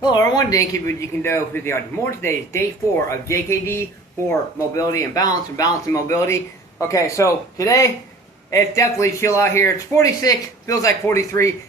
Hello everyone, Dan Keep You Can Do Physiology. More today is day 4 of JKD for mobility and balance and mobility. Okay, so today it's definitely chill out here. It's 46, feels like 43.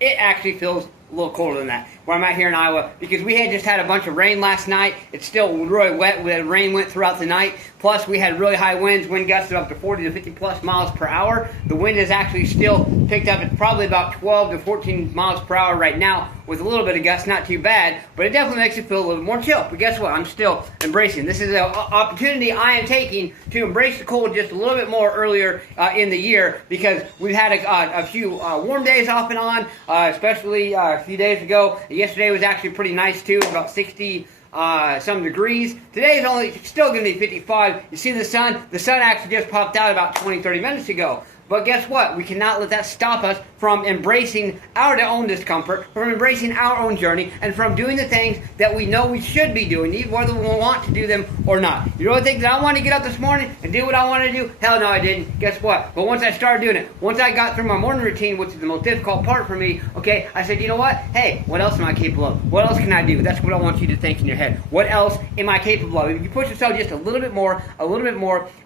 It actually feels a little colder than that where I'm at here in Iowa because we had just had a bunch of rain last night. It's still really wet. The rain went throughout the night. Plus, we had really high winds, wind gusts of up to 40 to 50 plus miles per hour. The wind is actually still picked up at probably about 12 to 14 miles per hour right now with a little bit of gusts, not too bad, but it definitely makes you feel a little bit more chill. But guess what? I'm still embracing. This is an opportunity I am taking to embrace the cold just a little bit more earlier in the year because we've had a few warm days off and on, especially a few days ago. Yesterday was actually pretty nice too, about 60 some degrees. Today is only still going to be 55. You see the sun? The sun actually just popped out about 20-30 minutes ago. But guess what? We cannot let that stop us from embracing our own discomfort, from embracing our own journey, and from doing the things that we know we should be doing, whether we want to do them or not. You really think that I wanted to get up this morning and do what I wanted to do? Hell no, I didn't. Guess what? But once I started doing it, once I got through my morning routine, which is the most difficult part for me, okay, I said, you know what? Hey, what else am I capable of? What else can I do? That's what I want you to think in your head. What else am I capable of? If you push yourself just a little bit more,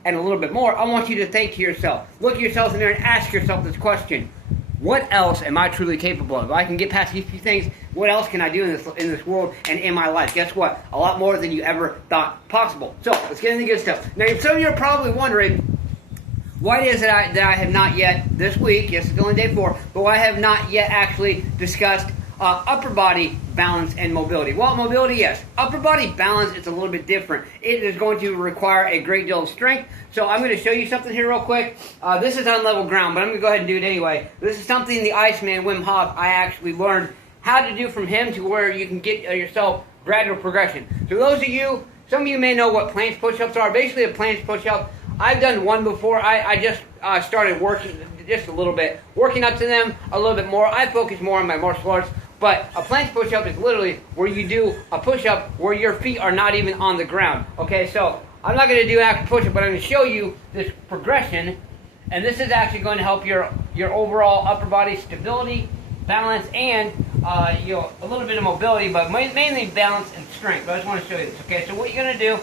and a little bit more, I want you to think to yourself. Look at yourself in the mirror and ask yourself this question. What else am I truly capable of? If I can get past these few things, what else can I do in this world and in my life? Guess what? A lot more than you ever thought possible. So, let's get into the good stuff. Now, some of you are probably wondering, why it is that I have not yet, this week, yes, it's only day 4, but why I have not yet actually discussed upper body balance and mobility. Well, mobility, yes. Upper body balance, it's a little bit different. It is going to require a great deal of strength. So I'm going to show you something here real quick. This is on level ground, but I'm going to go ahead and do it anyway. This is something the Iceman, Wim Hof, I actually learned how to do from him to where you can get yourself gradual progression. So those of you, some of you may know what planche push-ups are. Basically, a planche push-up, I've done one before. I just started working just a little bit, working up to them a little bit more. I focus more on my martial arts. But a planche push-up is literally where you do a push-up where your feet are not even on the ground. Okay, so I'm not going to do an actual push-up, but I'm going to show you this progression. And this is actually going to help your overall upper body stability, balance, and a little bit of mobility, but mainly balance and strength. But I just want to show you this. Okay, so what you're going to do,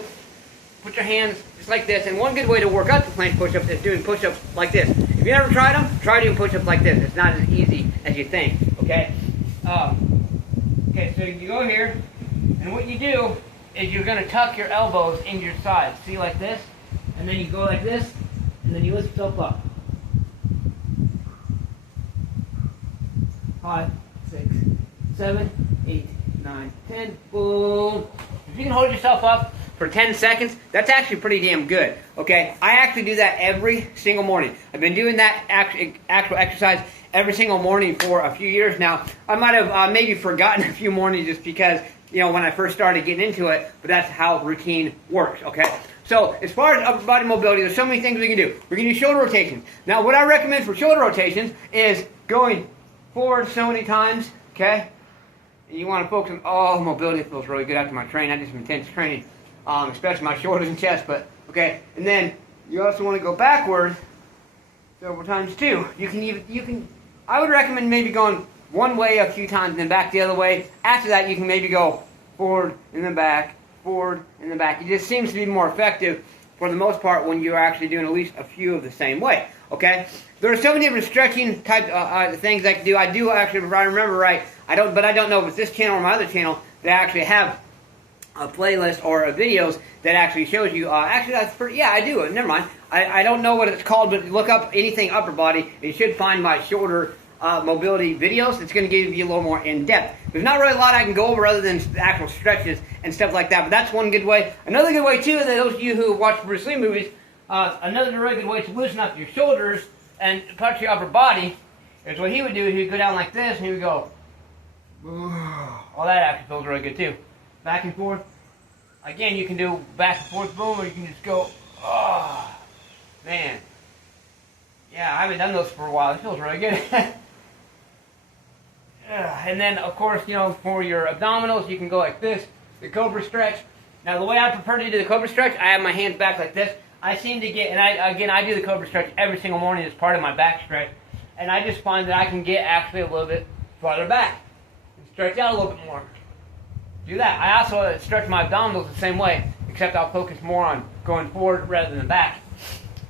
put your hands just like this. And one good way to work out the planche push-ups is doing push-ups like this. If you never tried them, try doing push-ups like this. It's not as easy as you think. Okay. Okay, so you go here, and what you do is you're going to tuck your elbows into your sides. See, like this, and then you go like this, and then you lift yourself up. 5, 6, 7, 8, 9, 10, boom. If you can hold yourself up for 10 seconds, that's actually pretty damn good, okay? I actually do that every single morning. I've been doing that actual exercise every single morning for a few years now. I might have maybe forgotten a few mornings just because, when I first started getting into it, but that's how routine works, okay? So, as far as upper body mobility, there's so many things we can do. We can do shoulder rotations. Now, what I recommend for shoulder rotations is going forward so many times, okay? You want to focus on, mobility feels really good after my training. I did some intense training, especially my shoulders and chest, but, okay? And then, you also want to go backward several times too. I would recommend maybe going one way a few times and then back the other way. After that, you can maybe go forward and then back, forward and then back. It just seems to be more effective for the most part when you're actually doing at least a few of the same way. Okay? There are so many different stretching type things I can do. I do actually, if I remember right, I don't know if it's this channel or my other channel that actually have a playlist or videos that actually shows you. Actually, that's pretty. Yeah, I do. Never mind. I don't know what it's called, but look up anything upper body, and you should find my shoulder mobility videos. It's going to give you a little more in depth. There's not really a lot I can go over other than actual stretches and stuff like that. But that's one good way. Another good way too, that those of you who watch Bruce Lee movies, another really good way to loosen up your shoulders and touch your upper body is what he would do. He would go down like this, and he would go. Well, that actually feels really good too. Back and forth. Again, you can do back and forth, boom, or you can just go, oh, man. Yeah, I haven't done those for a while. It feels really good. And then, of course, for your abdominals, you can go like this, the Cobra Stretch. Now, the way I prefer to do the Cobra Stretch, I have my hands back like this. I seem to get, and I do the Cobra Stretch every single morning as part of my back stretch. And I just find that I can get actually a little bit farther back. And stretch out a little bit more. do that. I also stretch my abdominals the same way, except I'll focus more on going forward rather than back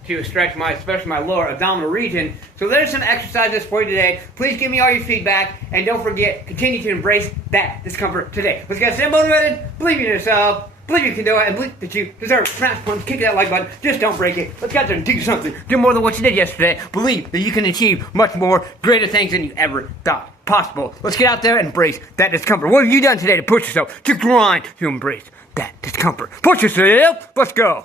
to stretch especially my lower abdominal region. So there's some exercises for you today. Please give me all your feedback, and don't forget, continue to embrace that discomfort today. Let's get stay motivated, believe in yourself, believe you can do it, and believe that you deserve it. Smash punch, kick that like button, just don't break it. Let's get out there and do something. Do more than what you did yesterday. Believe that you can achieve much more, greater things than you ever thought possible. Let's get out there and embrace that discomfort. What have you done today to push yourself, to grind, to embrace that discomfort? Push yourself. Let's go.